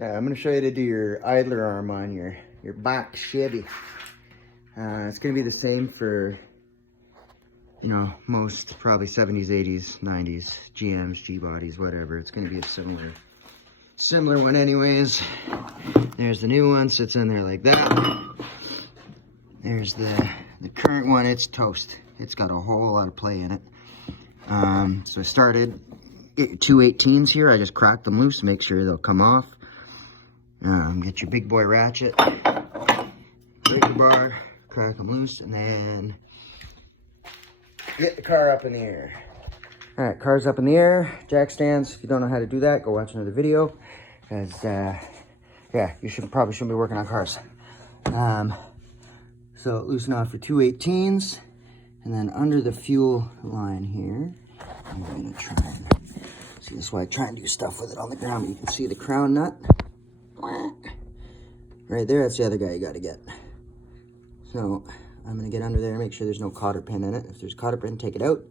Yeah, I'm gonna show you to do your idler arm on your back Chevy. It's gonna be the same for, you know, most probably 70s, 80s, 90s, GMs, G-bodies, whatever. It's gonna be a similar one anyways. There's the new one, sits in there like that. There's the current one, it's toast. It's got a whole lot of play in it. So I started 218s here. I just cracked them loose, make sure they'll come off. Get your big boy ratchet, breaker bar, crack them loose, and then get the car up in the air. All right, car's up in the air, jack stands. If you don't know how to do that, go watch another video. Because, yeah, you probably shouldn't be working on cars. So loosen off your 218s, and then under the fuel line here, I'm gonna try and see. This is why I try and do stuff with it on the ground. But you can see the crown nut right there. That's the other guy you got to get. So I'm gonna get under there, make sure there's no cotter pin in it. If there's a cotter pin, take it out.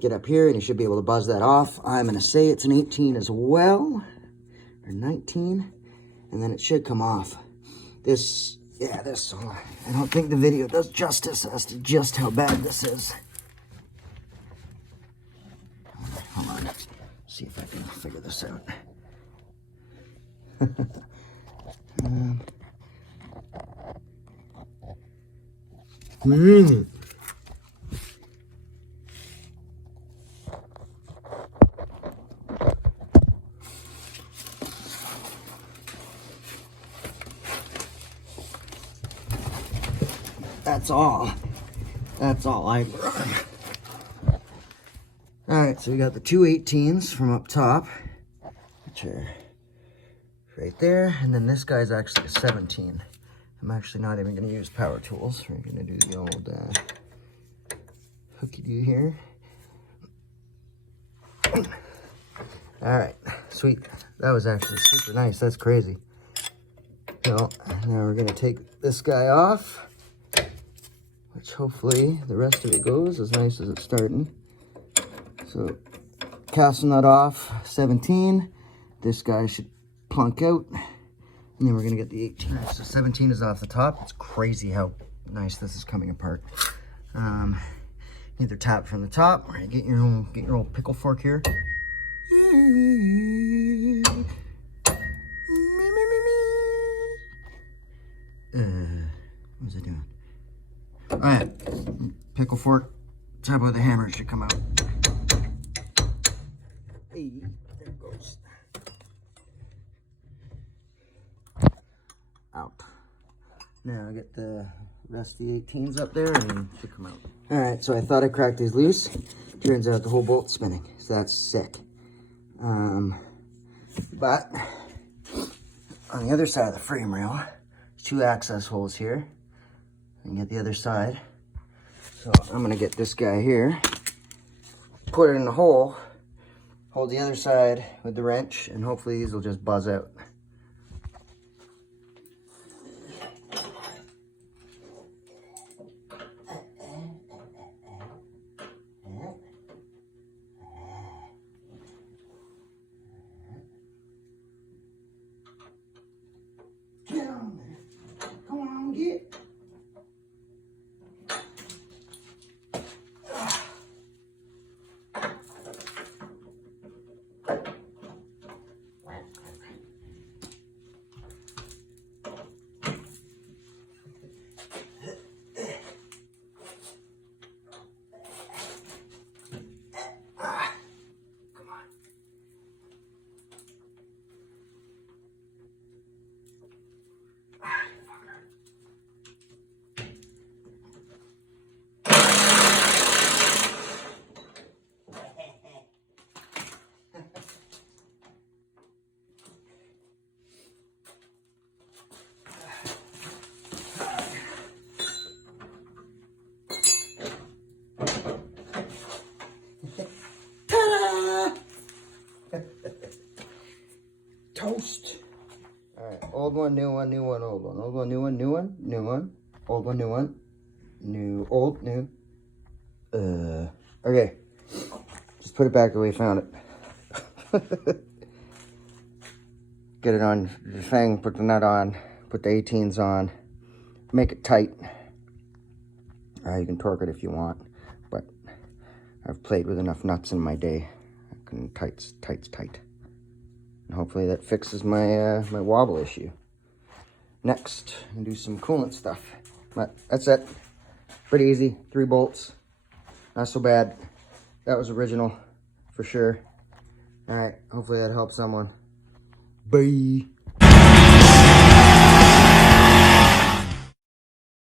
Get up here, and you should be able to buzz that off. I'm gonna say it's an 18 as well, or 19, and then it should come off. This. I don't think the video does justice as to just how bad this is. Hold on, see if I can figure this out. That's all I run. All right, so we got the 218s from up top, which are right there, and then this guy's actually a 17. I'm actually not even gonna use power tools. We're gonna do the old hooky-doo here. All right, sweet. That was actually super nice. That's crazy. So now we're gonna take this guy off, which hopefully the rest of it goes as nice as it's starting. So casting that off, 17. This guy should plunk out, and then we're gonna get the 18. So 17 is off the top. It's crazy how nice this is coming apart. Either tap from the top, or you get your old pickle fork here. What's it doing? All right, pickle fork. Tap with the hammer, it should come out. Hey, there it goes. Out. Now get the rest of the 18s up there and it should come out. All right, so I thought I cracked these loose. Turns out the whole bolt's spinning, so that's sick. But on the other side of the frame rail, there's 2 access holes here. And get the other side. So I'm gonna get this guy here, put it in the hole, hold the other side with the wrench, and hopefully these will just buzz out. Get on there. Come on, get. Toast. All right, old one, new one, new one, old one, old one, new one, new one, new one, old one, new one, new, old, new. Okay, just put it back the way you found it. get it on the thing, put the nut on, put the 18s on, make it tight. You can torque it if you want, but I've played with enough nuts in my day. I can tight. And hopefully that fixes my my wobble issue. Next, I'm gonna do some coolant stuff. But that's it. Pretty easy. 3 bolts. Not so bad. That was original for sure. All right. Hopefully that helps someone. Bye.